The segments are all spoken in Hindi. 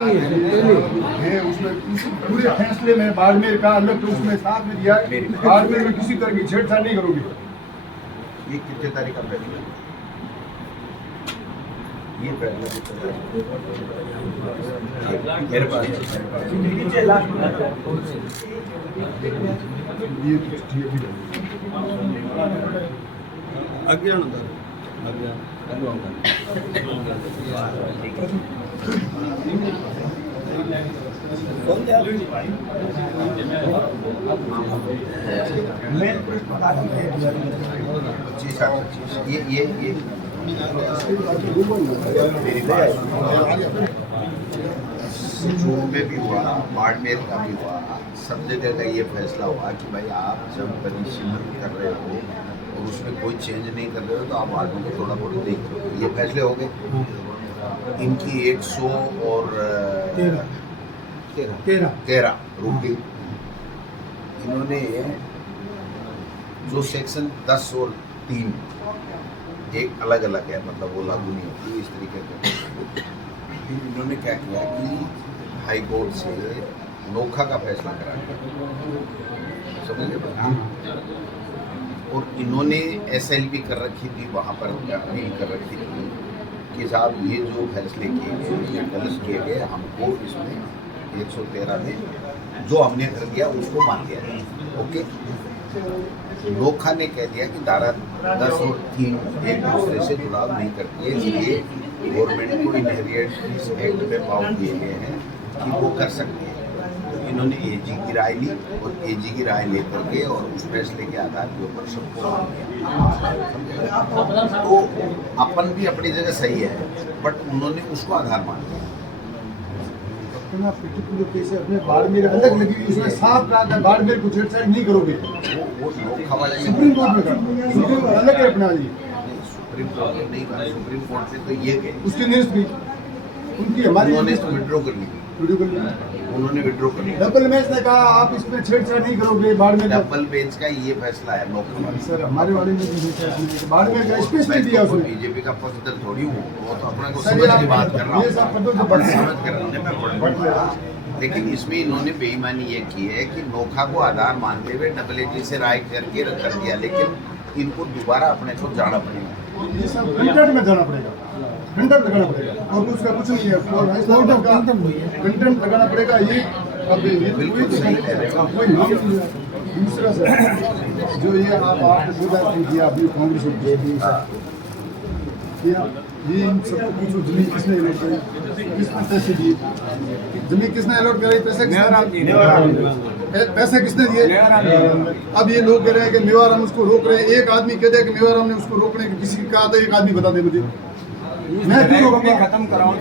है उसमें पूरे फैसले में बाड़मेर का अलग तो उसमें साथ में दिया है। बाड़मेर में किसी तरह की छेड़छाड़ नहीं करोगे। ये कितने तारीख का फैसला? ये फैसला मेरे पास ये ठीक ये मेरी बात जून में भी हुआ, बाड़मेर का भी हुआ, सब जगह का ये फैसला हुआ कि भाई आप जब परिसीमन कर रहे हो और उसमें कोई चेंज नहीं कर रहे हो तो आप आदमी को थोड़ा बहुत देख लो। ये फैसले हो गए इनकी 100 और 13 रुपये। इन्होंने जो सेक्शन 10 और 3 एक अलग अलग है, मतलब वो लागू नहीं होती इस तरीके से। इन्होंने क्या किया कि हाई कोर्ट से नोखा का फैसला करा दिया, समझे? और इन्होंने SLP कर रखी थी, वहाँ पर अपील कर रखी थी कि साहब ये जो फैसले किए गए ये गलत किए गए, हमको इसमें 113 में जो हमने कर दिया उसको मान लिया जाए। ओके, नोखा ने कह दिया कि धारा 10 और 3 एक दूसरे से जुड़ाव नहीं करती है, इसलिए गवर्नमेंट को इनहेरिटेंस एक्ट में पावर दिए गए हैं कि वो कर सकते हैं। इन्होंने AG की राय ली और AG की राय लेकर के और उस फैसले के आधार के ऊपर सबको मान लिया। तो अपन भी अपनी जगह सही है, बट उन्होंने उसको आधार मान लिया। अपने बाड़मेर अलग लगी, उसमें साफ रहा था बाड़मेर को छेड़छाड़ नहीं करोगे। वो नोखा वाले सुप्रीम कोर्ट में सुप्रीम कोर्ट अलग है अपना। ये सुप्रीम कोर्ट में नहीं कहा, सुप्रीम कोर्ट से तो ये गए उसकी न्यूज़ भी उनकी हमारी उन्होंने विड्रॉ कर ली, उन्होंने विड्रॉ कर ली। डबल बेंच ने कहा आप इसमें छेड़छाड़ नहीं करोगे। बाड़मेर डबल बेंच का ये फैसला है नोखा वाले। सर हमारे वाले ने बाड़मेर का स्पेशली दिया उसने। बीजेपी का पक्षधर थोड़ी हूँ, वो तो अपने को समझ की बात कर रहा हूँ, समझ कर रहा हूँ। लेकिन इसमें इन्होंने बेईमानी ये की है कि नोखा को आधार मानते हुए AAG से राय करके रख कर दिया, लेकिन इनको दोबारा अपने को जाना पड़ेगा। ये सब कंटेंट में जाना पड़ेगा, कंटेंट लगाना पड़ेगा और उसका कुछ नहीं है। कंटेंट लगाना पड़ेगा। ये अब बिल्कुल सही कह रहे हो। कोई नाम दूसरा सर जो ये आपने बोला किया अभी कांग्रेस ये इन सबको पूछो जमीन किसने अलॉट करी, किसने पैसे दिए, जमीन किसने अलॉट कराई, पैसे किसने दिए। अब ये लोग कह रहे हैं कि मेवाराम उसको रोक रहे हैं। एक आदमी कहते हैं कि मेवाराम ने उसको रोकने की किसी का आता है, एक आदमी बता दे मुझे, मैं क्यों रोकूंगा? खत्म कराऊं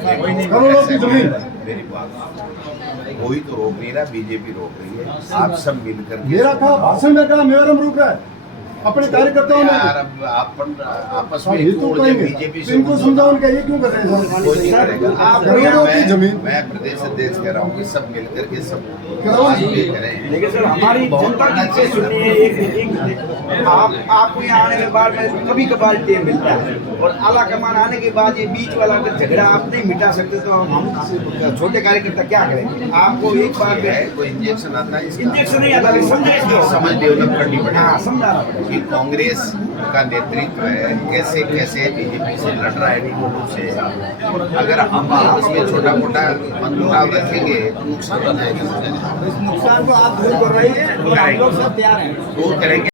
करोड़ों की जमीन। मेरी बात कोई तो रोक नहीं रहा, बीजेपी रोक रही है। आप सब मिलकर मेरा कहा भाषण में कहा मेवाराम रोक रहा है अपने कार्यकर्ताओं ने। आपस में बीजेपी से इनको समझाओ उनका ये क्यों कर रहे हैं? जमीन मैं प्रदेश अध्यक्ष कह रहा हूँ कि सब मिलकर के सब करें। लेकिन सर हमारी जनता की बात सुनिए, आपको यहाँ आने के बाद में कभी कभार टाइम मिलता है और आला कमान आने के बाद ये बीच वाला अगर झगड़ा आप नहीं मिटा सकते तो हम छोटे कार्यकर्ता क्या करें? आपको एक बार कोई इंजेक्शन आता है, इंजेक्शन नहीं आता, समझ डेवलप करनी पड़ेगी। समझाना पड़ेगा कि कांग्रेस का नेतृत्व है कैसे कैसे बीजेपी से लड़ रहा है निकोटों से। अगर हम आपस में छोटा मोटा मनमुटाव रखेंगे तो नुकसान हो जाएगा। नुकसान को आप दूर कर रही है, हम लोग सब तैयार हैं, दूर करेंगे।